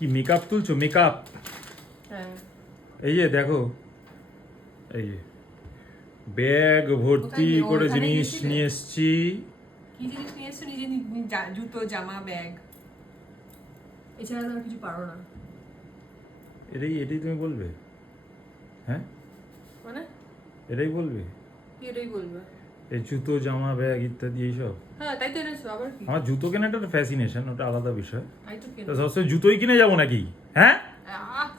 কি makeup তুলছো? Makeup? হ্যাঁ। এই যে দেখো, এই যে ব্যাগ ভর্তি করে জিনিস নিয়ে এসছি। কি জিনিস নিয়ে এসছো? নিজে জুতো, জামা, ব্যাগ, এছাড়া তো আর কিছু পারো না। এটাই তুমি বলবে? হ্যাঁ, মানে এটাই বলবে? কি এটাই বলবে? এই জুতো, জামা, ব্যাগ ইত্যাদি এইসব? হ্যাঁ, তাই তো এনেছো। আবার কি? আমার জুতো কেনাটা একটা ফ্যাসিনেশন, ওটা আলাদা বিষয়। তাই তো তো কেন? সবসময় জুতোই কিনে যাবো নাকি? হ্যাঁ,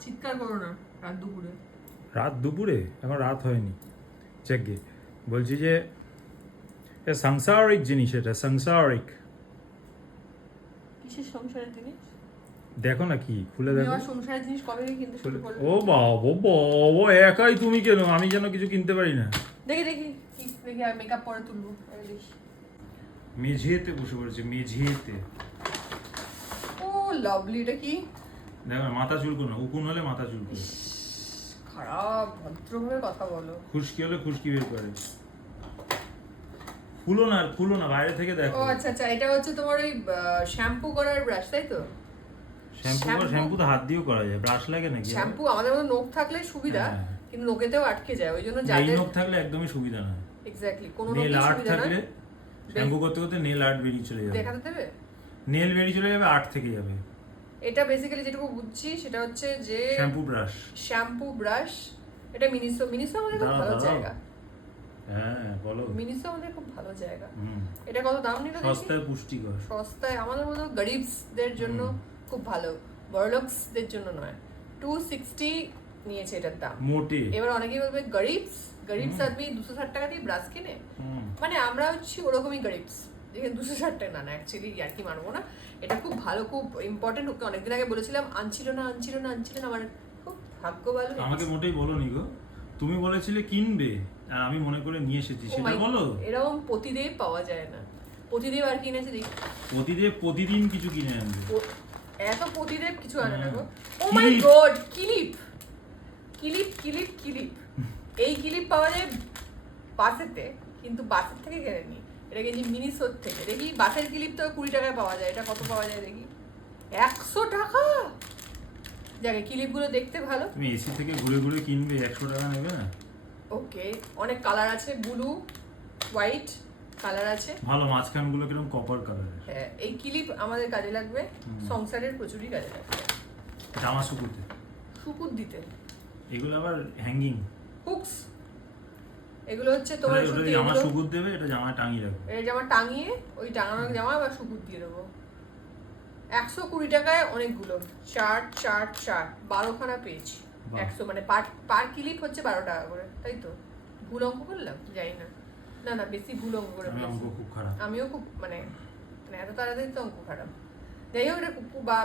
চিৎকার করো না রাত দুপুরে। রাত দুপুরে? এখন রাত হয়নি। চেকগে বলছি যে সাংসারিক জিনিস, এটা সাংসারিক। কিসের সংসারের জিনিস? দেখো না, কি খুলে দেখো। আমার সংসারের জিনিস কবে থেকে কিনতে শুরু করলে? ও বাবা বাবা, একাই তুমি কেন? আমি যেন কিছু কিনতে পারি না। দেখি দেখি কি দেখি, আর মেকআপ পরে তুলবো। আরে দেখি। মেঝেতে বসে পড়েছে, মেঝেতে। ও লাভলি, এটা কি? দেখো না, মাথা চুলকো না, উকুন হলে মাথা চুলকো। খারাপ, ভদ্রভাবে কথা বলো। খুশকি হলে খুশকি বের করে। খুলো না, খুলো না, বাইরে থেকে দেখো। ও আচ্ছা আচ্ছা, এটা হচ্ছে তোমার ওই শ্যাম্পু করার ব্রাশ, তাই তো? শ্যাম্পু তো হাত দিয়েও করা যায়, ব্রাশ লাগে নাকি? শ্যাম্পু আমাদের মতো নখ থাকলে সুবিধা, হ্যাঁ। কিন্তু নখেতেও আটকে যায়, ওই জন্য এই যাদের নখ থাকলে একদমই সুবিধা না। এক্স্যাক্টলি কোনো নেল নখই আর্ট সুবিধা না। থাকলে শ্যাম্পু করতে করতে নেল আর্ট বেরিয়ে চলে যাবে। দেখাতে দেবে? নেল বেরিয়ে চলে যাবে, আর্ট থেকে যাবে। এটা বেসিক্যালি যেটুকু বুঝছি সেটা হচ্ছে যে শ্যাম্পু ব্রাশ। এটা মিনিসো আমাদের খুব ভালো জায়গা। হ্যাঁ বলো। মিনিসো আমাদের খুব ভালো জায়গা। এটা কত দাম নিল? সস্তায় পুষ্টিকর। সস্তায়, আমাদের মতো গরিবসদের জন্য খুব ভালো, বড়লোকসদের জন্য নয়। 260 নিয়েছে এটার দাম মোটে। এবার অনেকেই বলবে গরিবস আদমি 260 টাকা দিয়ে ব্রাশ কিনে, মানে আমরা হচ্ছি ওরকমই গরিবস, যেখানে 260 টাকা না, অ্যাকচুয়ালি আর কি মানবো না। এটা খুব ভালো, খুব ইম্পর্টেন্ট। ওকে অনেকদিন আগে বলেছিলাম, আনছিল না। আমার খুব ভাগ্য ভালো। আমাকে মোটেই বলোনি গো, তুমি বলেছিলে কিনবে আর আমি মনে করে নিয়ে এসেছি, সেটা বলো। এরকম প্রতিদেব পাওয়া যায় না। প্রতিদেব আর কিনেছে দেখি। প্রতিদেব প্রতিদিন কিছু কিনে আনবে। এত প্রতিদেব কিছু আনে না গো। ও মাই গড, ক্লিপ। এই ক্লিপ পাওয়া যায় বাসেতে, কিন্তু বাসের থেকে কেনেনি, এটা কিনছি মিনিসোর থেকে। দেখি বাসের ক্লিপ তো 20 টাকায় পাওয়া যায়, এটা কত পাওয়া যায় দেখি? 100 টাকা। যাকে ক্লিপগুলো দেখতে ভালো। তুমি এসি থেকে ঘুরে ঘুরে কিনবে, 100 টাকা নেবে না? ওকে, অনেক কালার আছে, ব্লু, হোয়াইট কালার আছে। ভালো, মাঝখানগুলো কিরকম কপার কালার। হ্যাঁ, এই ক্লিপ আমাদের কাজে লাগবে, সংসারের প্রচুরই কাজে লাগবে। জামা শুকুতে, শুকুর দিতে। এগুলো আবার হ্যাঙ্গিং হুকস, এগুলো হচ্ছে তোমার শুধু জামা শুকুর দেবে, এটা জামা টাঙিয়ে রাখবে। এটা জামা টাঙিয়ে, ওই টাঙানো জামা আবার শুকুর দিয়ে দেবো। 120 টাকায় অনেকগুলো চার্ট 12খানা পেজ। 100 মানে পার ক্লিপ হচ্ছে 12 টাকা করে, তাই তো? ভুল অঙ্ক করলাম জানি না। না বেশি ভুল অঙ্ক করে ফেলেছি। আমিও খুব মানে এত তাড়াতাড়ি তো অঙ্ক খারাপ। যাই হোক, এটা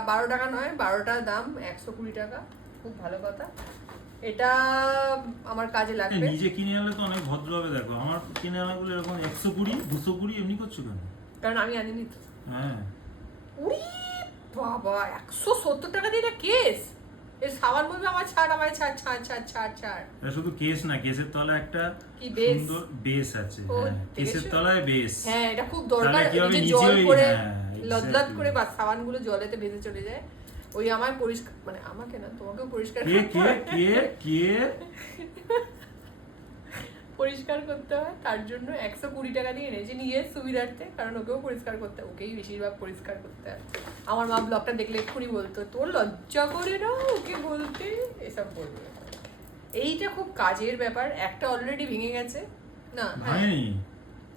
12 টাকা নয়, 12টার দাম 120 টাকা। খুব ভালো কথা, এটা আমার কাজে লাগবে। নিজে কিনে আনলে তো অনেক ভদ্রভাবে দেখো, আমার কিনে আনাগুলো এরকম 120 220 এমনি করছো কেন? কারণ আমি আনিনি তো। হ্যাঁ, উড়ি বাবা, 170 টাকা দিয়ে এটা কেস। এর সাবান বলবে আমার ছাড়। এটা শুধু কেস না, কেসের তলায় একটা সুন্দর বেস আছে। কেসের তলায় বেস। হ্যাঁ, এটা খুব দরকার। এই যে জল করে লদলদ করে বা সাবানগুলো জলেতে ভেসে চলে যায়। ওই আমার পরিষ্কার, মানে আমাকে না, তোমাকেও পরিষ্কার পরিষ্কার করতে হয়। তার জন্য 120 টাকা দিয়ে এনেছি নিজের সুবিধার্থে, কারণ ওকেও পরিষ্কার করতে, ওকেই বেশিরভাগ পরিষ্কার করতে হয়। আমার মা ব্লগটা দেখলে এক্ষুনি বলতো, তোর লজ্জা করে না ওকে বলতে, এসব বলবে। এইটা খুব কাজের ব্যাপার। একটা অলরেডি ভেঙে গেছে না? ভাঙেনি?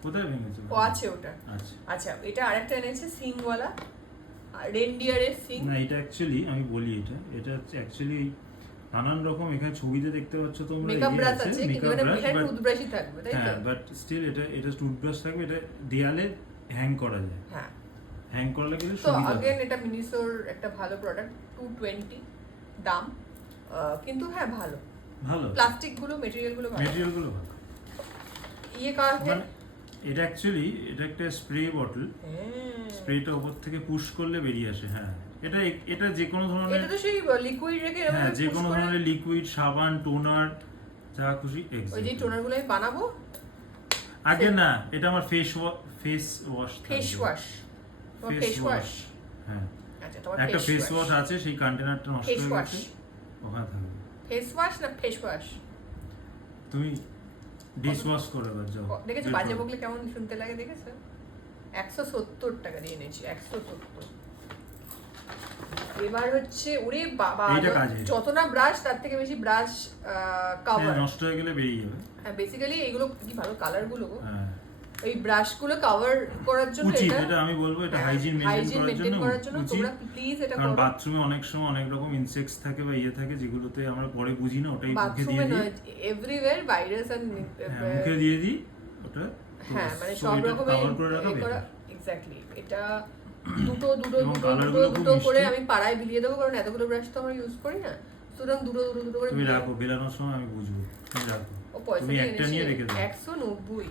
কোথায় ভেঙেছে? ও আছে ওটা। আচ্ছা, এটা আরেকটা এনেছে সিংওয়ালা, রেনডিয়ারের সিং। না, এটা অ্যাকচুয়ালি আমি বলি, এটা অ্যাকচুয়ালি নানান রকম, এখানে ছবিতে দেখতে পাচ্ছ তোমরা, মেকআপ ব্রাশ আছে, কিন্তু এটা টুথব্রাশই থাকবে, তাই তো? হ্যাঁ, বাট স্টিল এটা টুথব্রাশ থাকবে, এটা দেয়ালে হ্যাং করা যায়। হ্যাঁ, হ্যাং করলে কিন্তু তো সুবিধা। अगेन এটা মিনিসোর একটা ভালো প্রোডাক্ট, 220 দাম, কিন্তু হ্যাঁ ভালো প্লাস্টিক গুলো, মেটেরিয়াল গুলো ভালো। কার মানে এটা অ্যাকচুয়ালি এটা একটা স্প্রে বটল। স্প্রেটা উপর থেকে পুশ করলে বেরিয়ে আসে। হ্যাঁ, এটা যে কোনো ধরনের, এটা তো সেই লিকুইড রেখে, হ্যাঁ, যে কোনো ধরনের লিকুইড, সাবান, টোনার, যা খুশি। ওই যে টোনার গুলো আমি বানাবো আগে না, এটা আমার ফেস ওয়াশ। হ্যাঁ, আচ্ছা তোমার একটা ফেস ওয়াশ আছে, সেই কন্টেনারটা নষ্ট ফেস হয়ে ওয়াশ গেছে, ওখানে থাকবে। ফেস ওয়াশ না ফেস ওয়াশ? তুমি ডিশ ওয়াশ করে দাও, যাও। দেখেছো বাজে বকলে কেমন শুনতে লাগে, দেখেছো? 170 টাকা দিয়ে নিয়েছি, 170। এবার হচ্ছে ওরে বাবা, এইটা কাজে। যত না ব্রাশ তার থেকে বেশি ব্রাশ কভার। নষ্ট হয়ে গেলে বেরিয়ে যাবে। হ্যাঁ বেসিক্যালি এগুলো কি ভালো কালার গুলো গো। হ্যাঁ, ওই ব্রাশ গুলো কভার করার জন্য উচিত, এটা আমি বলবো, এটা হাইজিন মেইনটেইন করার জন্য উচিত। তোমরা প্লিজ এটা কারণ করো। বাথরুমে অনেক সময় অনেক রকম ইনসেক্টস থাকে বা ইয়ে থাকে, যেগুলোতে আমরা পরে বুঝি না, ওটাই মুখে বাথরুমে দিয়ে নয়, দিই। এভরিওয়্যার ভাইরাস এন্ড মুখে দিয়ে দিই ওটা। হ্যাঁ মানে সব রকমের কভার করে রাখা করা better। এক্স্যাক্টলি। এটা দুটো দুটো এবং দুটো colour দুটো গুলো খুব দুটো করে মিষ্টি। আমি পাড়ায় বিলিয়ে দেবো, কারণ এতগুলো ব্রাশ তো আমরা ইউজ করি না, সুতরাং দুটো দুটো দুটো করে তুমি বিলিয়ে- রাখো, বেলানোর সময় আমি বুঝবো। তুমি রাখো, ও পয়সা তুমি দিয়ে একটা নিয়ে রেখে দাও। 190।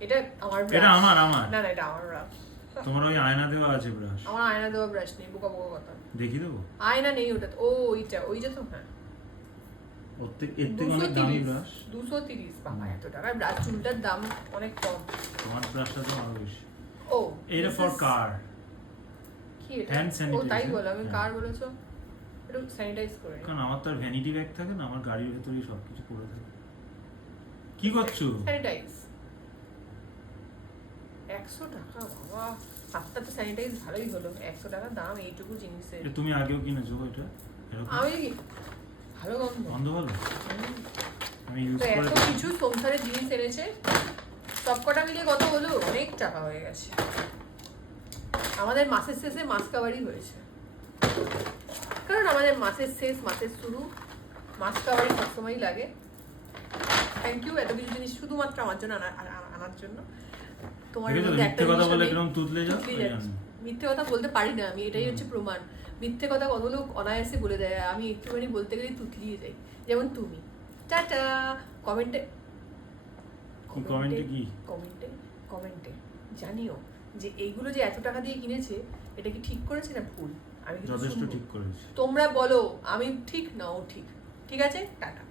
এটা আমার এটা brush। আমার না না এটা আমার ব্রাশ। তোমার ওই আয়না দেওয়া আছে ব্রাশ, আমার আয়না দেওয়া ব্রাশ নেই, বোকা বোকা কথা। দেখিয়ে দেবো। আয়না নেই ওটা, ও ওইটা তো হ্যাঁ এর থেকে অনেক দামি ব্রাশ। 230 বাবা, এত টাকার ব্রাশ, চুলটার দাম অনেক কম। তোমার ব্রাশটা তো আরো বেশি। ও এইটা this ফর is- কার। কি এটা? hand ও sanitizer। তাই বলো, আমি হ্যাঁ। কার বলেছো, একটু স্যানিটাইজ করে নিই। কারণ আমার তো আর ভ্যানিটি ব্যাগ থাকে না, আমার গাড়ির ভেতরেই সবকিছু পড়ে থাকে। কি করছো? স্যানিটাইজ 100 টাকা বাবা, আপনার তো স্যানিটাইজ ভালোই হলো। 100 টাকা দাম এইটুকু জিনিসের। এটা তুমি আগেও কিনেছো এটা? এরকম আমি ভালো গন্ধ। বন্ধ ভালো? হুম। আমি ইউজ তো করে এত কিছু সংসারের জিনিস এনেছে, সবকটা মিলিয়ে কত হলো? অনেক টাকা হয়ে গেছে। আমাদের মাসের শেষে মাস কাভারই হয়েছে, কারণ আমাদের মাসের শেষ মাসের শুরু, মাস কাভারই সবসময়ই লাগে। থ্যাংক ইউ এত কিছু জিনিস শুধুমাত্র আমার জন্য আনার জন্য। তোমার দেখেছো তো, মধ্যে একটা মিথ্যে কথা জিনিস বলে আমি কিরকম তুতলে যাও। তুতলে যাচ্ছি। মিথ্যে কথা বলতে পারি না আমি, এটাই হচ্ছে প্রমাণ। মিথ্যে কথা কত লোক অনায়াসে বলে দেয়, আমি একটুখানি বলতে গেলেই তুতলিয়ে যাই, যেমন তুমি। টাটা। কমেন্টে কমেন্টে কি? কমেন্টে জানিও যে এইগুলো যে এত টাকা দিয়ে কিনেছে, এটা কি ঠিক করেছে না ভুল। আমি কিন্তু যথেষ্ট শুনবো। ঠিক করেছি। তোমরা বলো আমি ঠিক না ও ঠিক। ঠিক আছে, টাটা।